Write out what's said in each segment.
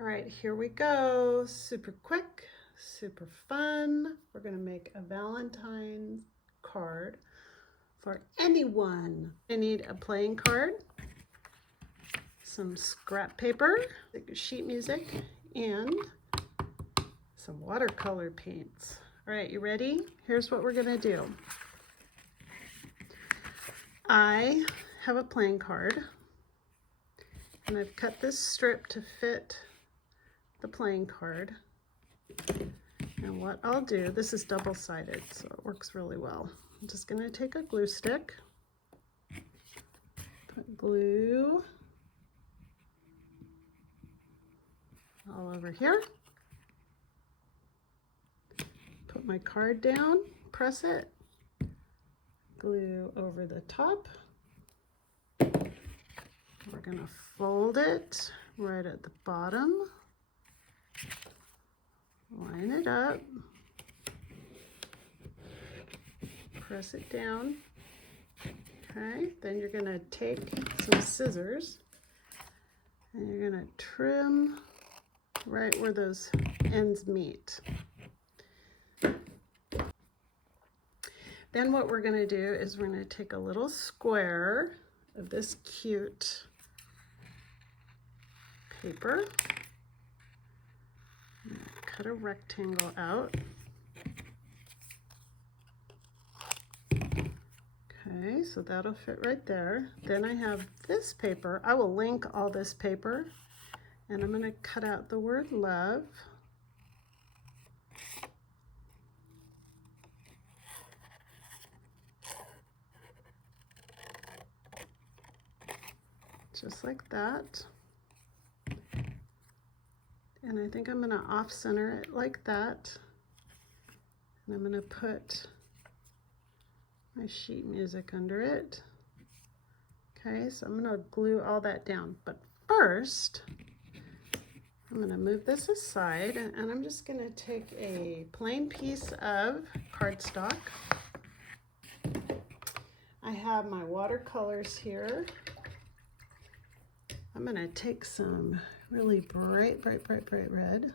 All right, here we go. Super quick, super fun. We're gonna make a Valentine card for anyone. I need a playing card, some scrap paper, sheet music, and some watercolor paints. All right, you ready? Here's what we're gonna do. I have a playing card, and I've cut this strip to fit the playing card. And what I'll do, this is double-sided, so it works really well. I'm just gonna take a glue stick, put glue all over here, put my card down, press it, glue over the top. We're gonna fold it right at the bottom, line it up, press it down. Okay, then you're gonna take some scissors and you're gonna trim right where those ends meet. Then what we're gonna do is we're gonna take a little square of this cute paper, cut a rectangle out. Okay, so that'll fit right there. Then I have this paper. I will link all this paper, and I'm gonna cut out the word love. Just like that. And I think I'm gonna off center it like that. And I'm gonna put my sheet music under it. Okay, so I'm gonna glue all that down. But first, I'm gonna move this aside and I'm just gonna take a plain piece of cardstock. I have my watercolors here. I'm gonna take some really bright red.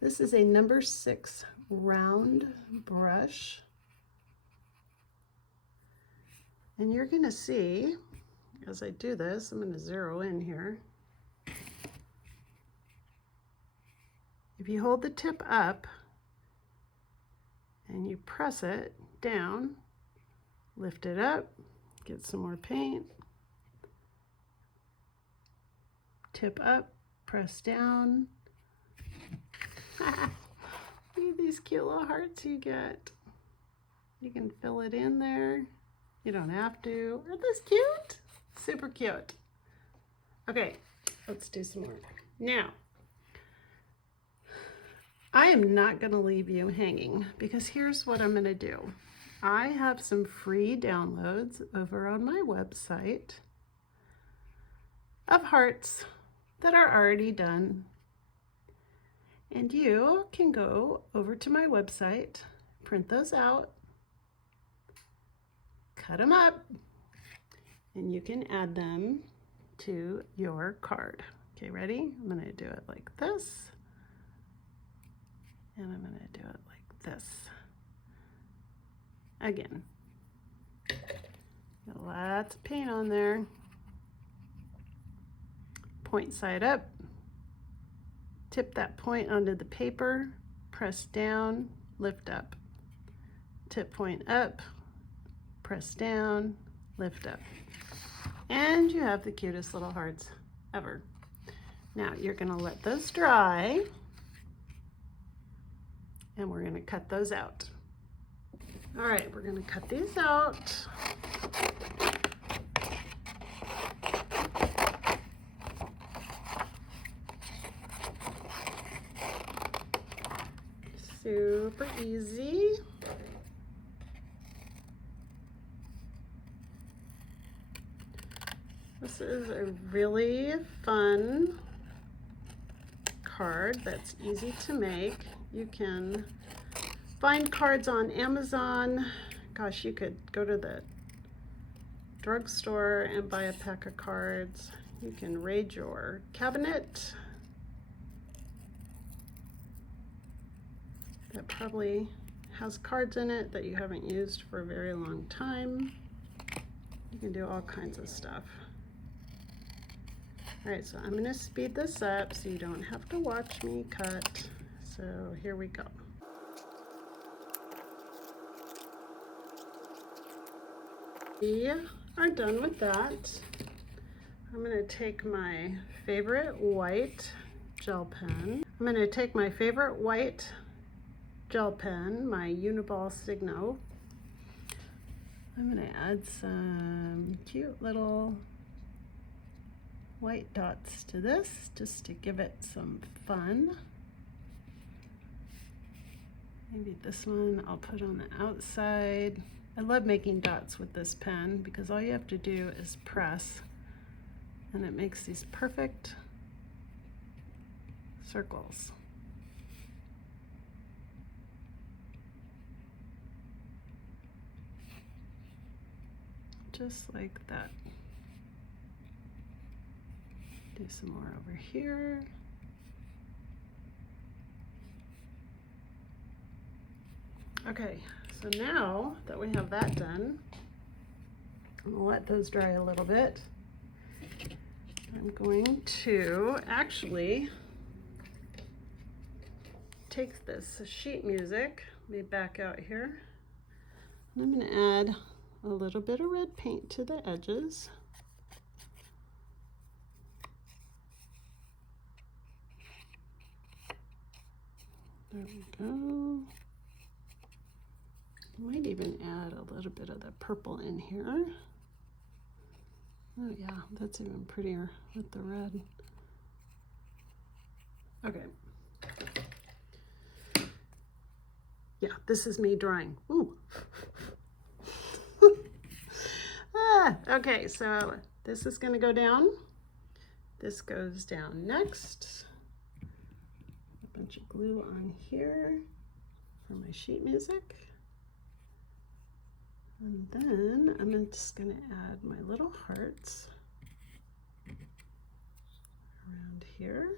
This is a number 6 round brush. And you're gonna see, as I do this, I'm gonna zero in here. If you hold the tip up and you press it down, lift it up, get some more paint, tip up, press down. Look at these cute little hearts you get. You can fill it in there. You don't have to. Aren't those cute? Super cute. Okay, let's do some more. Now, I am not going to leave you hanging because here's what I'm going to do. I have some free downloads over on my website of hearts that are already done. And you can go over to my website, print those out, cut them up, and you can add them to your card. Okay, ready? I'm gonna do it like this, and I'm gonna do it like this. Again, got lots of paint on there. Point side up, tip that point onto the paper, press down, lift up. Tip point up, press down, lift up. And you have the cutest little hearts ever. Now you're gonna let those dry and we're gonna cut those out. All right, we're gonna cut these out. Super easy. This is a really fun card that's easy to make. You can find cards on Amazon. Gosh, you could go to the drugstore and buy a pack of cards. You can raid your cabinet. that probably has cards in it that you haven't used for a very long time. You can do all kinds of stuff. All right, so I'm gonna speed this up so you don't have to watch me cut. So here we go. We are done with that. I'm gonna take my favorite white gel pen. I'm gonna take my favorite white gel pen, my Uniball Signo. I'm gonna add some cute little white dots to this just to give it some fun. Maybe this one I'll put on the outside. I love making dots with this pen because all you have to do is press and it makes these perfect circles. Just like that. Do some more over here. Okay, so now that we have that done, I'm gonna let those dry a little bit. I'm going to actually take this sheet music, let me back out here, and I'm gonna add a little bit of red paint to the edges. There we go. Might even add a little bit of the purple in here. Oh yeah, that's even prettier with the red. Okay. Yeah, this is me drawing. Ooh. Okay, so this is gonna go down. This goes down next. A bunch of glue on here for my sheet music. And then I'm just gonna add my little hearts around here.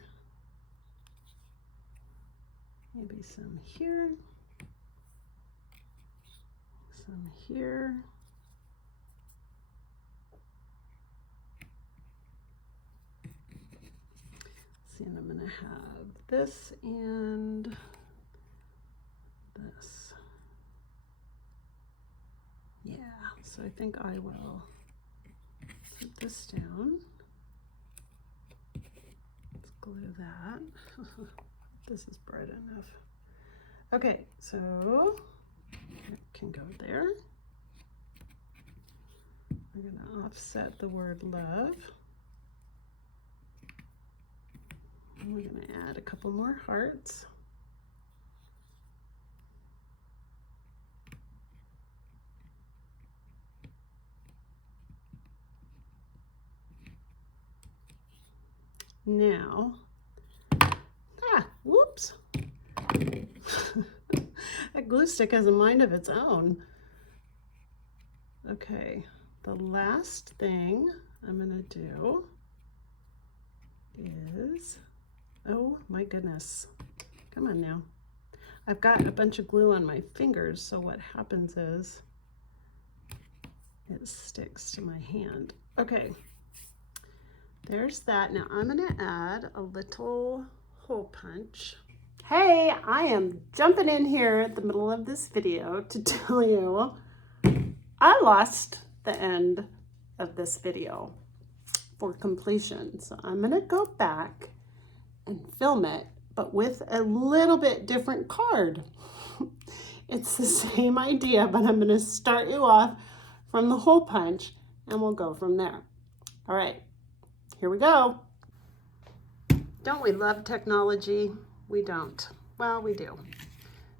Maybe some here, some here. See, and I'm gonna have this and this. Yeah, so I think I will put this down. Let's glue that. This is bright enough. Okay, so it can go there. I'm gonna offset the word love. And we're gonna add a couple more hearts. Now, whoops. That glue stick has a mind of its own. Okay, the last thing I'm gonna do is, oh my goodness, come on now. I've got a bunch of glue on my fingers, so what happens is it sticks to my hand. Okay. There's that. Now I'm gonna add a little hole punch. Hey, I am jumping in here at the middle of this video to tell you I lost the end of this video for completion. So I'm gonna go back and film it, but with a little bit different card. It's the same idea, but I'm gonna start you off from the hole punch and we'll go from there. All right. Here we go. Don't we love technology? We don't. Well, we do.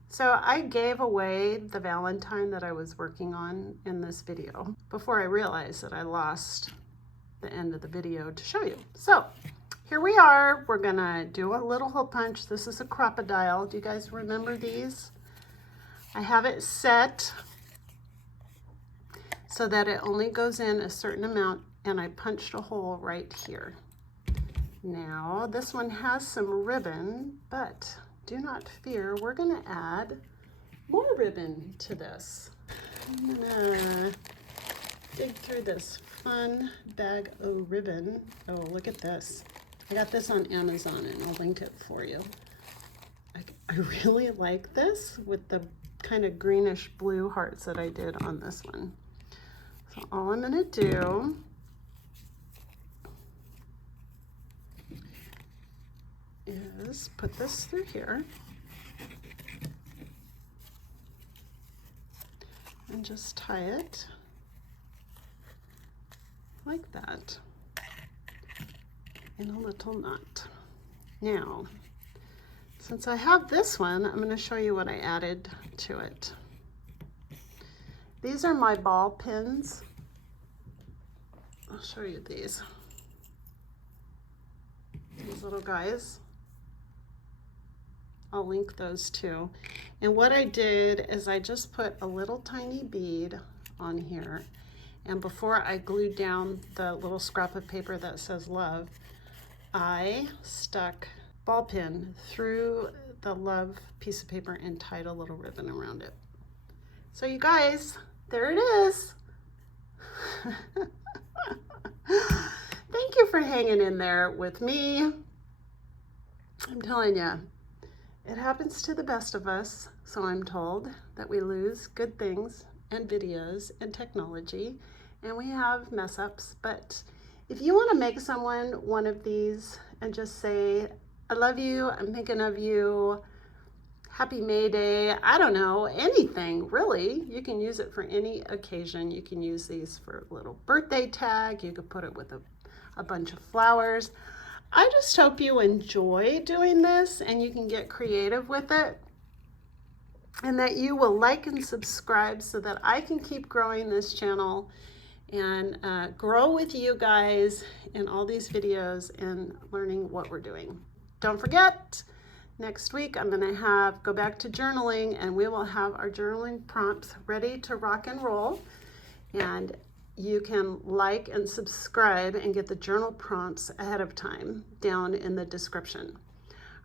So I gave away the Valentine that I was working on in this video before I realized that I lost the end of the video to show you. So here we are. We're gonna do a little hole punch. This is a crocodile. Do you guys remember these? I have it set so that it only goes in a certain amount, and I punched a hole right here. Now, this one has some ribbon, but do not fear, we're gonna add more ribbon to this. I'm gonna dig through this fun bag of ribbon. Oh, look at this. I got this on Amazon and I'll link it for you. I really like this with the kind of greenish blue hearts that I did on this one. So all I'm gonna do is put this through here and just tie it like that in a little knot. Now, since I have this one, I'm going to show you what I added to it. These are my ball pins. I'll show you these little guys. I'll link those too. And what I did is I just put a little tiny bead on here, and before I glued down the little scrap of paper that says love, I stuck ball pin through the love piece of paper and tied a little ribbon around it. So you guys, there it is. Thank you for hanging in there with me. I'm telling you, it happens to the best of us, so I'm told, that we lose good things and videos and technology, and we have mess ups. But if you want to make someone one of these and just say, I love you, I'm thinking of you, happy May Day, I don't know, anything really. You can use it for any occasion. You can use these for a little birthday tag. You could put it with a bunch of flowers. I just hope you enjoy doing this and you can get creative with it, and that you will like and subscribe so that I can keep growing this channel and grow with you guys in all these videos and learning what we're doing. Don't forget, next week I'm gonna go back to journaling, and we will have our journaling prompts ready to rock and roll. And you can like and subscribe and get the journal prompts ahead of time down in the description.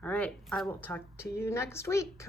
All right, I will talk to you next week.